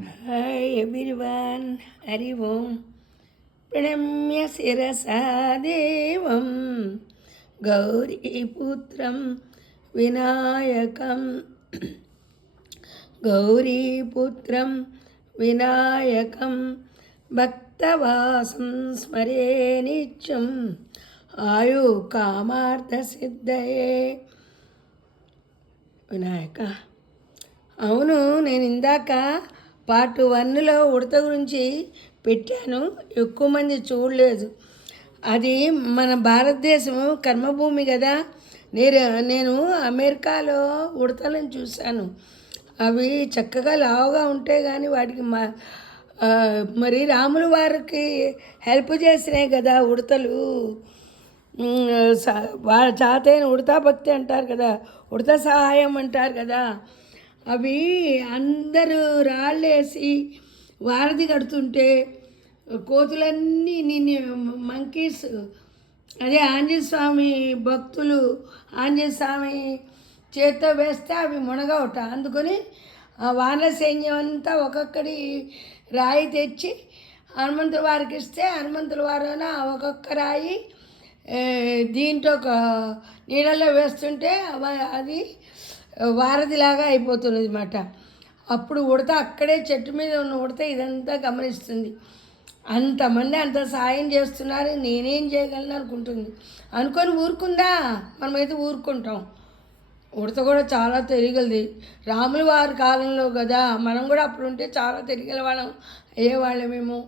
Hi everyone, Hari ओम। प्रणम्य शिरसा देवं गौरीपुत्रं विनायकं गौरीपुत्रं विनायकं भक्तवासं स्मरे नित्यं आयुकामार्थसिद्धये। వినాయక. అవును, నేను ఇందాక పార్ట్ 1లో ఉడత గురించి పెట్టాను, ఎక్కువ మంది చూడలేదు. అది మన భారతదేశం కర్మభూమి కదా. నేను అమెరికాలో ఉడతలను చూశాను. అవి చక్కగా లావుగా ఉంటాయి, కానీ వాటికి మరి రాముల వారికి హెల్ప్ చేసినాయి కదా ఉడతలు. వాళ్ళ చాతైన ఉడతా భక్తి అంటారు కదా, ఉడత సహాయం అంటారు కదా. అవి అందరూ రాళ్ళేసి వారధి కడుతుంటే కోతులన్నీ మంకీస్, అదే ఆంజనేయ స్వామి భక్తులు ఆంజనేయ స్వామి చేత్తో వేస్తే అవి మునగవట. అందుకని వానర సైన్యం అంతా ఒక్కొక్కడి రాయి తెచ్చి హనుమంతుల వారికి ఇస్తే హనుమంతుల వారున ఒక్కొక్క రాయి దీంట్లో నీళ్ళల్లో వేస్తుంటే అది వారధిలాగా అయిపోతున్నది అన్నమాట. అప్పుడు ఉడత అక్కడే చెట్టు మీద ఉన్న ఉడత ఇదంతా గమనిస్తుంది. అంతమంది అంత సాయం చేస్తున్నారు, నేనేం చేయగలను అనుకొని ఊరుకుందా? మనమైతే ఊరుకుంటాం. ఉడత కూడా చాలా తెలియగలది. రాముల వారి కాలంలో కదా, మనం కూడా అప్పుడు ఉంటే చాలా తెలియగలవాళ్ళం అయ్యేవాళ్ళమేమో.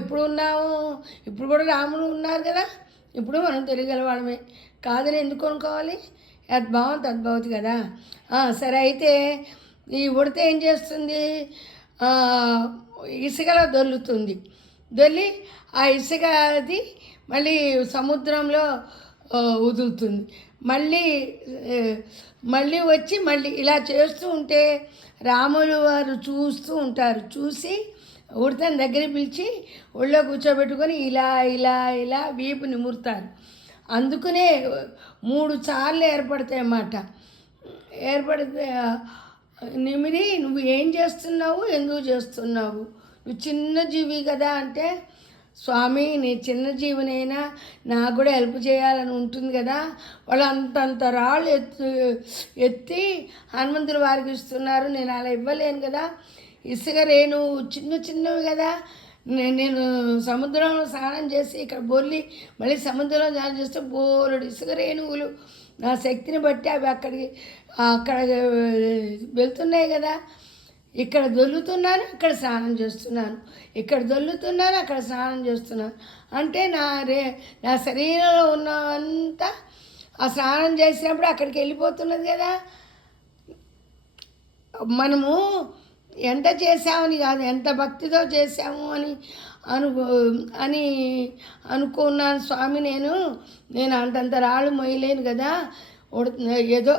ఇప్పుడు ఉన్నాము, ఇప్పుడు కూడా రాములు ఉన్నారు కదా, ఇప్పుడు మనం తెలియగలవాళ్ళమే కాదని ఎందుకు అనుకోవాలి? యద్భావం తద్భవతి కదా. సరే, అయితే ఈ ఉడత ఏం చేస్తుంది? ఇసుకలో దొల్లుతుంది. దొల్లి ఆ ఇసుక అది మళ్ళీ సముద్రంలో వదులుతుంది. మళ్ళీ వచ్చి మళ్ళీ ఇలా చేస్తూ ఉంటే రాములు వారు చూస్తూ ఉంటారు. చూసి ఉడతని దగ్గరికి పిలిచి ఒళ్ళో కూర్చోబెట్టుకొని ఇలా ఇలా ఇలా వీపు నిమురుతారు. అందుకనే 3 సార్లు ఏర్పడతాయి అన్నమాట. ఏర్పడితే నిమిరి, నువ్వు ఏం చేస్తున్నావు, ఎందుకు చేస్తున్నావు, నువ్వు చిన్న జీవి కదా అంటే, స్వామి నీ చిన్న జీవినైనా నాకు కూడా హెల్ప్ చేయాలని ఉంటుంది కదా. వాళ్ళు అంతంత రాళ్ళు ఎత్తి హనుమంతుల వారికి ఇస్తున్నారు, నేను అలా ఇవ్వలేను కదా. ఇసుక రేణు చిన్నవి కదా. నేను సముద్రంలో స్నానం చేసి ఇక్కడ బొల్లి మళ్ళీ సముద్రంలో స్నానం చేస్తే బోలెడు ఇసుక రేణువులు నా శక్తిని బట్టి అవి అక్కడ వెళ్తున్నాయి కదా. ఇక్కడ దొల్లుతున్నాను, అక్కడ స్నానం చేస్తున్నాను, ఇక్కడ దొల్లుతున్నాను, అక్కడ స్నానం చేస్తున్నాను అంటే నా శరీరంలో ఉన్నవంతా ఆ స్నానం చేసినప్పుడు అక్కడికి వెళ్ళిపోతున్నది కదా. మనము ఎంత చేసామని కాదు, ఎంత భక్తితో చేసాము అని అనుకున్నాను స్వామి. నేను అంతంత రాళ్ళు మొయ్యలేను కదా. ఏదో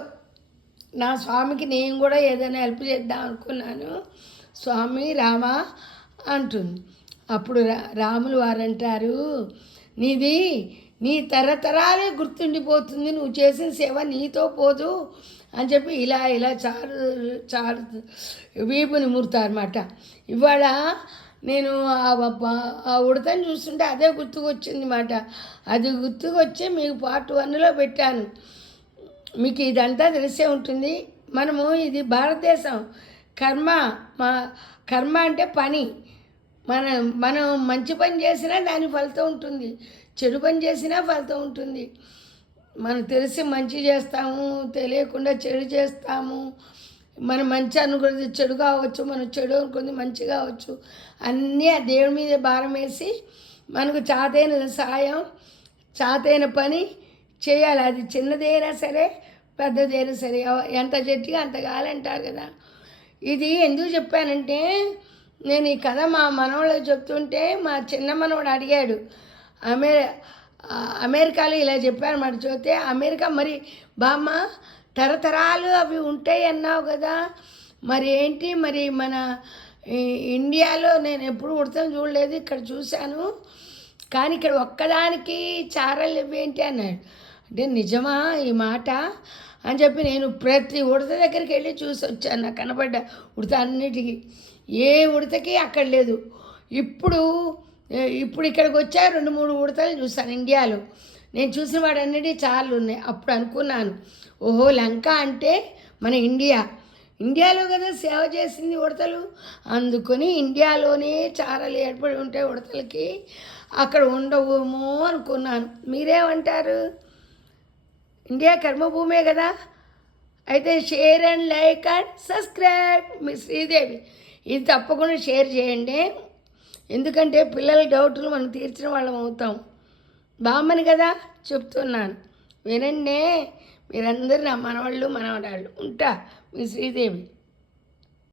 నా స్వామికి నేను కూడా ఏదైనా హెల్ప్ చేద్దాం అనుకున్నాను స్వామి రామా అంటుంది. అప్పుడు రాములు వారు అంటారు, నీ తరతరాలే గుర్తుండిపోతుంది, నువ్వు చేసిన సేవ నీతో పోదు అని చెప్పి ఇలా చారు వీపుని ముడతారన్నమాట. ఇవాళ నేను ఆ ఉడతని చూస్తుంటే అదే గుర్తుకొచ్చింది అన్నమాట. అది గుర్తుకొచ్చి మీకు పార్ట్ 1లో పెట్టాను. మీకు ఇదంతా తెలిసే ఉంటుంది. ఇది భారతదేశం. కర్మ అంటే పని. మనం మంచి పని చేసినా దాని ఫలితం ఉంటుంది, చెడు పని చేసినా ఫలితం ఉంటుంది. మనం తెలిసి మంచి చేస్తాము, తెలియకుండా చెడు చేస్తాము. మనం మంచి అనుకున్నది చెడు కావచ్చు, మనం చెడు అనుకున్నది మంచి కావచ్చు. అన్నీ ఆ దేవుడి మీద భారం వేసి మనకు చాతైన సాయం, చాతైన పని చేయాలి. అది చిన్నదైనా సరే పెద్దదైనా సరే, ఎంత చెట్టుగా అంత కాలంటారు కదా. ఇది ఎందుకు చెప్పానంటే, నేను ఈ కథ మా మనవాళ్ళకి చెప్తుంటే మా చిన్న మనవాడు అడిగాడు, అమెరికాలో ఇలా చెప్పారన్నమాట. చూస్తే అమెరికా మరి బామ్మ తరతరాలు అవి ఉంటాయి అన్నావు కదా, మరి ఏంటి మరి మన ఇండియాలో నేను ఎప్పుడు ఉడతను చూడలేదు, ఇక్కడ చూశాను కానీ ఇక్కడ ఒక్కదానికి చారలు ఇవేంటి అన్నాడు. అంటే నిజమా ఈ మాట అని చెప్పి నేను ప్రతి ఉడత దగ్గరికి వెళ్ళి చూసి వచ్చాను. నాకు కనబడ్డ ఉడత అన్నిటికీ ఏ ఉడతకి అక్కడ లేదు. ఇప్పుడు ఇప్పుడు ఇక్కడికి వచ్చా 2-3 ఉడతలు చూస్తాను ఇండియాలో. నేను చూసిన వాడన్నిటి చాలా ఉన్నాయి. అప్పుడు అనుకున్నాను, ఓహో లంక అంటే మన ఇండియాలో కదా సేవ చేసింది ఉడతలు. అందుకని ఇండియాలోనే చారలు ఏర్పడి ఉంటాయి ఉడతలకి, అక్కడ ఉండవేమో అనుకున్నాను. మీరేమంటారు? ఇండియా కర్మభూమే కదా. అయితే share and like and subscribe. మీ శ్రీదేవి ఇది తప్పకుండా షేర్ చేయండి. ఎందుకంటే పిల్లల డౌట్లు మనం తీర్చిన వాళ్ళం అవుతాం. బామ్మని కదా చెప్తున్నాను, వినండి. మీరందరూ నా మనవాళ్ళు మనవడాళ్ళు. ఉంటా. మీ శ్రీదేవి.